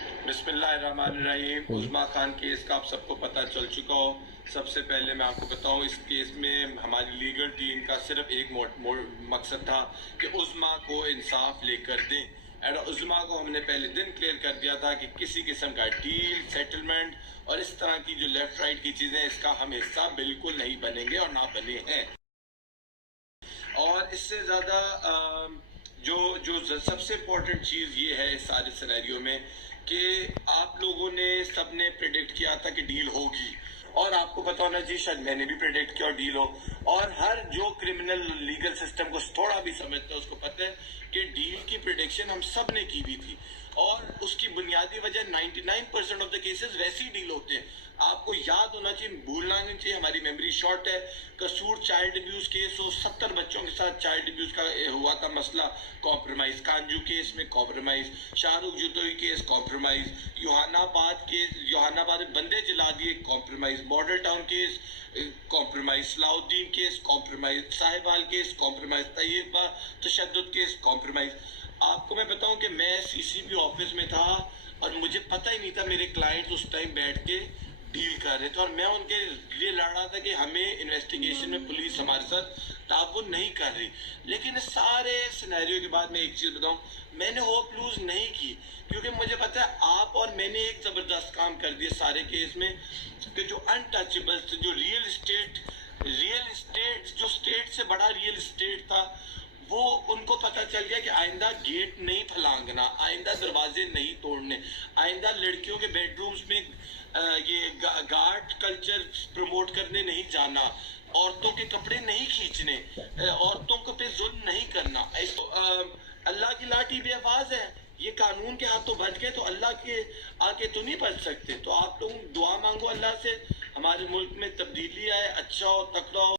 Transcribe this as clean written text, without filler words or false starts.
बिस्मिल्लाहिर्रहमानिर्रहीम। उज़्मा खान केस का आप सबको पता चल चुका हो। सबसे पहले मैं आपको बताऊं, इस केस में हमारी लीगल टीम का सिर्फ एक मकसद था कि उज़्मा को इंसाफ लेकर दें। एंड उज़्मा को हमने पहले दिन क्लियर कर दिया था कि किसी किस्म का डील, सेटलमेंट और इस तरह की जो लेफ्ट राइट की चीज़ें, इसका हम हिस्सा बिल्कुल नहीं बनेंगे और ना बने हैं। और इससे ज़्यादा जो जो सबसे इम्पोर्टेंट चीज़ ये है इस सारे सिनेरियो में कि आप लोगों ने सबने प्रेडिक्ट किया था कि डील होगी, और आपको पता होना चाहिए, शायद मैंने भी प्रेडिक्ट किया और डील हो। और हर जो क्रिमिनल लीगल सिस्टम को थोड़ा भी समझता है उसको पता है कि डील की प्रेडिक्शन हम सब ने की हुई थी, और उसकी बुनियादी वजह 99% ऑफ द केसेस वैसे ही डील होते हैं। आपको याद होना चाहिए, भूलना नहीं चाहिए, हमारी मेमोरी शॉर्ट है। कसूर चाइल्ड अब्यूज केस हो, 70 बच्चों के साथ चाइल्ड अब्यूज का हुआ था मसला, कॉम्प्रोमाइज। कांजू केस में compromise, Shahrukh Jatoi case compromise, Youhanabad में बंदे जला दिए compromise, model town case compromise, Salahuddin case compromise, Sahiwal case compromise, Tayyaba तशद्दुद केस कॉम्प्रोमाइज। आपको मैं बताऊं कि मैं सीसीपी ऑफिस में था और मुझे पता ही नहीं था मेरे क्लाइंट्स उस टाइम बैठ के डील कर रहे थे, और मैं उनके लिए लड़ रहा था कि हमें इन्वेस्टिगेशन में पुलिस हमारे साथ ताउन नहीं कर रही। लेकिन इस सारे सिनेरियो के बाद मैं एक चीज बताऊं, मैंने होप लूज नहीं की, क्योंकि मुझे पता है आप और मैंने एक जबरदस्त काम कर दिया सारे केस में कि जो अनटचेबल्स, जो रियल एस्टेट जो स्टेट से बड़ा रियल एस्टेट था, वो उनको पता चल गया कि आइंदा गेट नहीं फलांगना, आइंदा दरवाजे नहीं तोड़ने, आइंदा लड़कियों के बेडरूम्स में ये गार्ड कल्चर प्रमोट करने नहीं जाना, औरतों के कपड़े नहीं खींचने, औरतों को पे जुल्म नहीं करना। अल्लाह की लाठी बेआवाज है, ये कानून के हाथों बच गए तो अल्लाह के आके तो नहीं बच सकते। तो आप लोग दुआ मांगो अल्लाह से, हमारे मुल्क में तब्दीली आए, अच्छा हो, तकड़ा हो।